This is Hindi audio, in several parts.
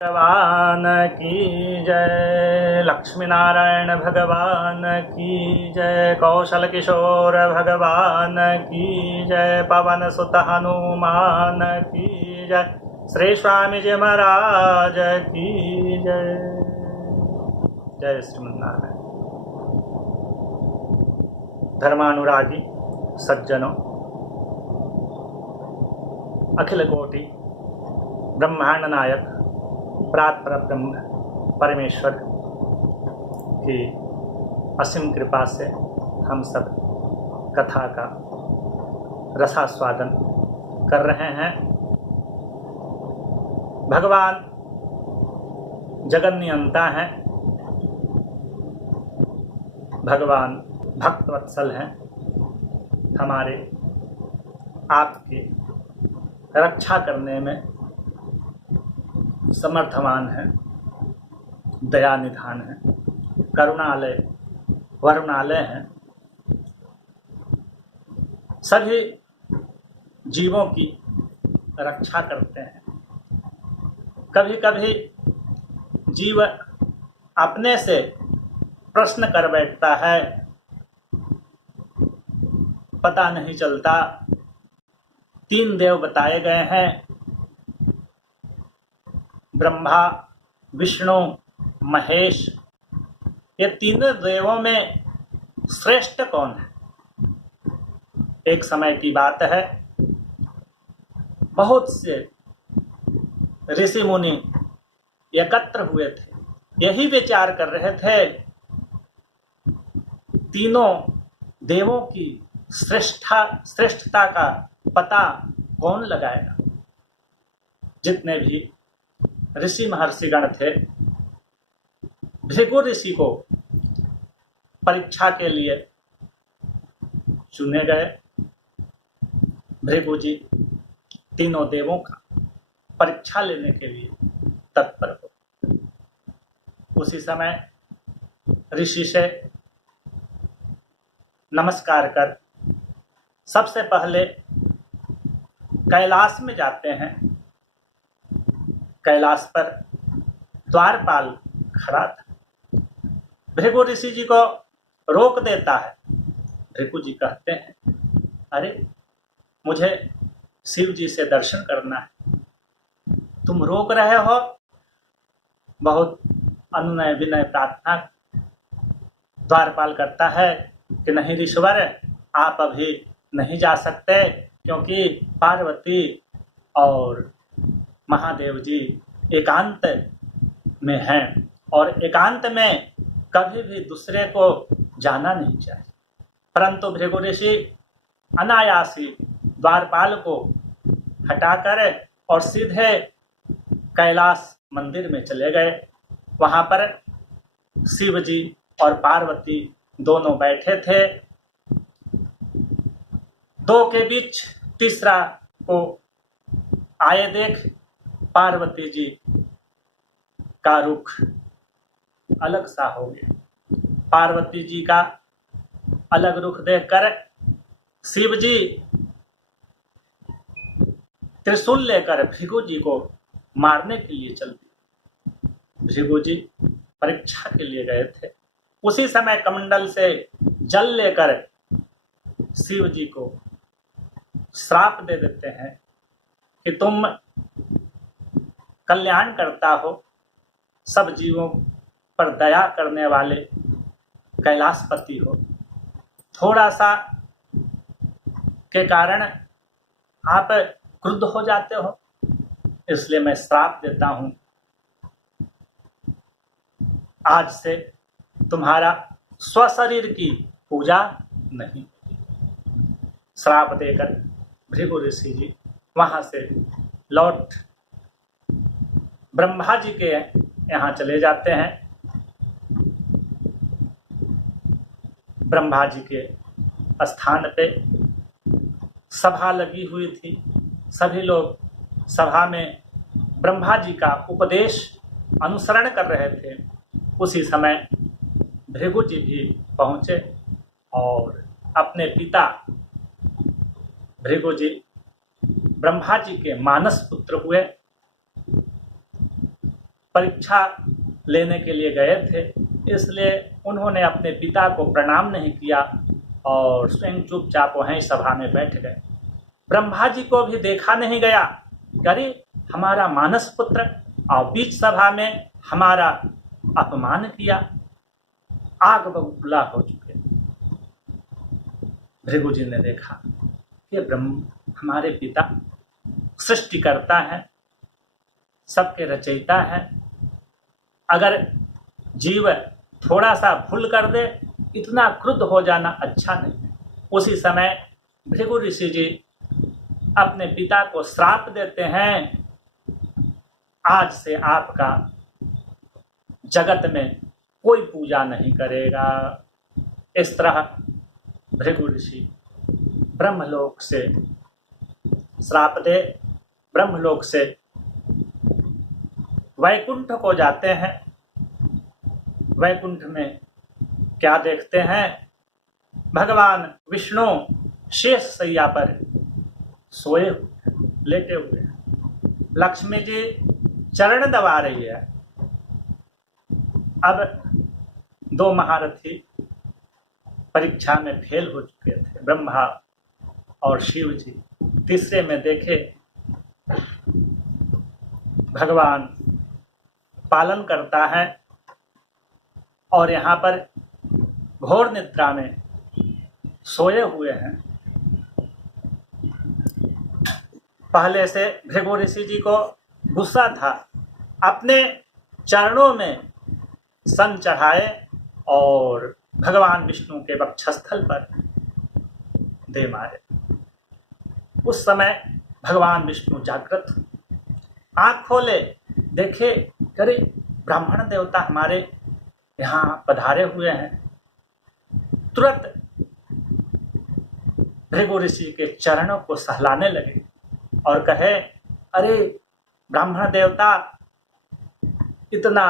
भगवान की जय। लक्ष्मी नारायण भगवान की जय। कौशल किशोर भगवान की जय। पवन सुत हनुमान की जय। श्री स्वामी जी महाराज की जय। जय श्रीमन्नारायण। धर्मानुरागी सज्जनों, अखिल कोटि ब्रह्मांड नायक प्रात ब्रह्म परमेश्वर की असीम कृपा से हम सब कथा का रसास्वादन कर रहे हैं। भगवान जगत नियंता हैं, भगवान भक्तवत्सल हैं, हमारे आपकी रक्षा करने में समर्थवान है, दया निधान है, करुणालय वरुणालय हैं। सभी जीवों की रक्षा करते हैं। कभी कभी जीव अपने से प्रश्न कर बैठता है, पता नहीं चलता। 3 देव बताए गए हैं, ब्रह्मा विष्णु महेश। ये तीनों देवों में श्रेष्ठ कौन है? एक समय की बात है, बहुत से ऋषि मुनि एकत्र हुए थे, यही विचार कर रहे थे तीनों देवों की श्रेष्ठता का पता कौन लगाएगा। जितने भी ऋषि महर्षिगण थे, भृगु ऋषि को परीक्षा के लिए चुने गए। भृगु जी तीनों देवों का परीक्षा लेने के लिए तत्पर हो। उसी समय ऋषि से नमस्कार कर सबसे पहले कैलाश में जाते हैं। कैलाश पर द्वारपाल खड़ा था, भृगु ऋषि जी को रोक देता है। भृगु जी कहते हैं, अरे मुझे शिव जी से दर्शन करना है, तुम रोक रहे हो। बहुत अनुनय विनय प्रार्थना द्वारपाल करता है कि नहीं ऋषिवर, आप अभी नहीं जा सकते, क्योंकि पार्वती और महादेव जी एकांत में हैं और एकांत में कभी भी दूसरे को जाना नहीं चाहिए। परंतु भृगु ऋषि अनायासी द्वारपाल को हटाकर और सीधे कैलाश मंदिर में चले गए। वहां पर शिव जी और पार्वती दोनों बैठे थे। 2 के बीच तीसरा को आए देख पार्वती जी का रुख अलग सा हो गया। पार्वती जी का अलग रुख देखकर शिव जी त्रिशूल लेकर भृगु जी को मारने के लिए चल दिए। भृगु जी परीक्षा के लिए गए थे। उसी समय कमंडल से जल लेकर शिव जी को श्राप दे देते हैं कि तुम कल्याण करता हो, सब जीवों पर दया करने वाले कैलाशपति हो। थोड़ा सा के कारण आप क्रुद्ध हो जाते हो, इसलिए मैं श्राप देता हूं, आज से तुम्हारा स्वशरीर की पूजा नहीं। श्राप देकर भृगु ऋषि जी वहां से लौट ब्रह्मा जी के यहाँ चले जाते हैं। ब्रह्मा जी के स्थान पे सभा लगी हुई थी। सभी लोग सभा में ब्रह्मा जी का उपदेश अनुसरण कर रहे थे। उसी समय भृगु जी भी पहुंचे और अपने पिता भृगु जी ब्रह्मा जी के मानस पुत्र हुए। परीक्षा लेने के लिए गए थे, इसलिए उन्होंने अपने पिता को प्रणाम नहीं किया और स्वयं चुपचाप वहीं सभा में बैठ गए। ब्रह्मा जी को भी देखा नहीं गया। अरे हमारा मानस पुत्र और बीच सभा में हमारा अपमान किया, आग बबूला हो चुके। भृगु जी ने देखा कि हमारे पिता सृष्टि करता है, सबके रचयिता है, अगर जीव थोड़ा सा भूल कर दे इतना क्रुद्ध हो जाना अच्छा नहीं है। उसी समय भृगु ऋषि जी अपने पिता को श्राप देते हैं, आज से आपका जगत में कोई पूजा नहीं करेगा। इस तरह भृगु ऋषि ब्रह्मलोक से श्राप दे ब्रह्मलोक से वैकुंठ को जाते हैं। वैकुंठ में क्या देखते हैं? भगवान विष्णु शेष शैया पर सोए लेटे हुए हैं। लक्ष्मी जी चरण दबा रही है। अब दो महारथी परीक्षा में फेल हो चुके थे, ब्रह्मा और शिव जी। तीसरे में देखे भगवान पालन करता है और यहाँ पर घोर निद्रा में सोए हुए हैं। पहले से भृगु ऋषि जी को गुस्सा था, अपने चरणों में सन चढ़ाए और भगवान विष्णु के वक्षस्थल पर दे मारे। उस समय भगवान विष्णु जागृत हुए, आँख खोले, देखे करे ब्राह्मण देवता हमारे यहाँ पधारे हुए हैं। तुरंत भृगु ऋषि के चरणों को सहलाने लगे और कहे, अरे ब्राह्मण देवता, इतना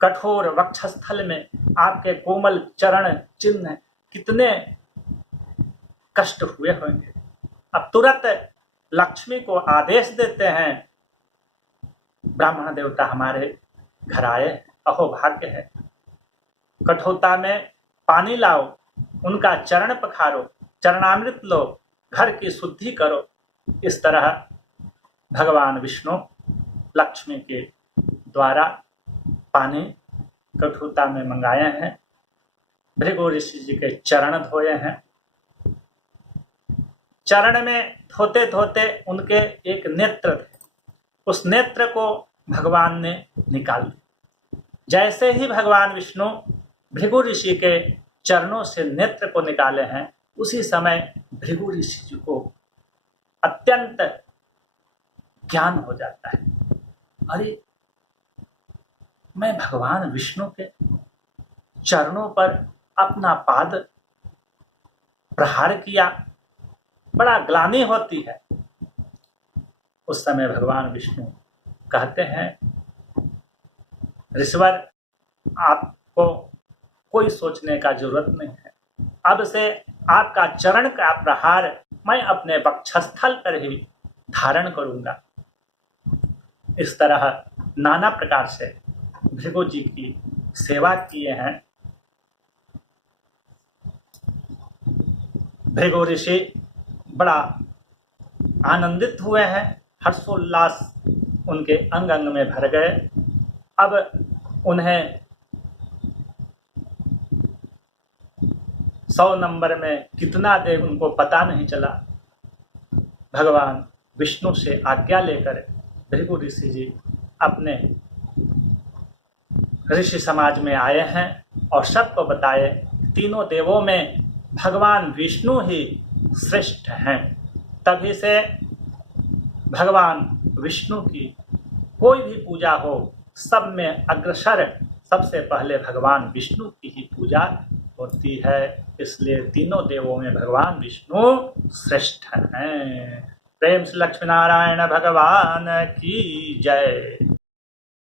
कठोर वक्षस्थल में आपके कोमल चरण चिन्ह कितने कष्ट हुए होंगे। अब तुरंत लक्ष्मी को आदेश देते हैं, ब्राह्मण देवता हमारे घर आए, अहो भाग्य है, कठोरता में पानी लाओ, उनका चरण पखारो, चरणामृत लो, घर की शुद्धि करो। इस तरह भगवान विष्णु लक्ष्मी के द्वारा पानी कठोरता में मंगाए हैं। भृगु ऋषि जी के चरण धोए हैं। चरण में धोते धोते उनके एक नेत्र थे, उस नेत्र को भगवान ने निकाल दिया। जैसे ही भगवान विष्णु भृगु ऋषि के चरणों से नेत्र को निकाले हैं, उसी समय भृगु ऋषि जी को अत्यंत ज्ञान हो जाता है। अरे मैं भगवान विष्णु के चरणों पर अपना पाद प्रहार किया, बड़ा ग्लानि होती है। उस समय भगवान विष्णु कहते हैं, ऋषवर, आपको कोई सोचने का जरूरत नहीं है, अब से आपका चरण का प्रहार मैं अपने वक्षस्थल पर ही धारण करूंगा। इस तरह नाना प्रकार से भृगु जी की सेवा किए हैं। भृगु ऋषि बड़ा आनंदित हुए हैं, हर्षोल्लास उनके अंग अंग में भर गए। अब उन्हें 100 नंबर में कितना दे उनको पता नहीं चला। भगवान विष्णु से आज्ञा लेकर भृगु ऋषि जी अपने ऋषि समाज में आए हैं और सबको बताए, तीनों देवों में भगवान विष्णु ही श्रेष्ठ हैं। तभी से भगवान विष्णु की कोई भी पूजा हो, सब में अग्रसर सबसे पहले भगवान विष्णु की ही पूजा होती है। इसलिए तीनों देवों में भगवान विष्णु श्रेष्ठ हैं। प्रेम से लक्ष्मी नारायण भगवान की जय।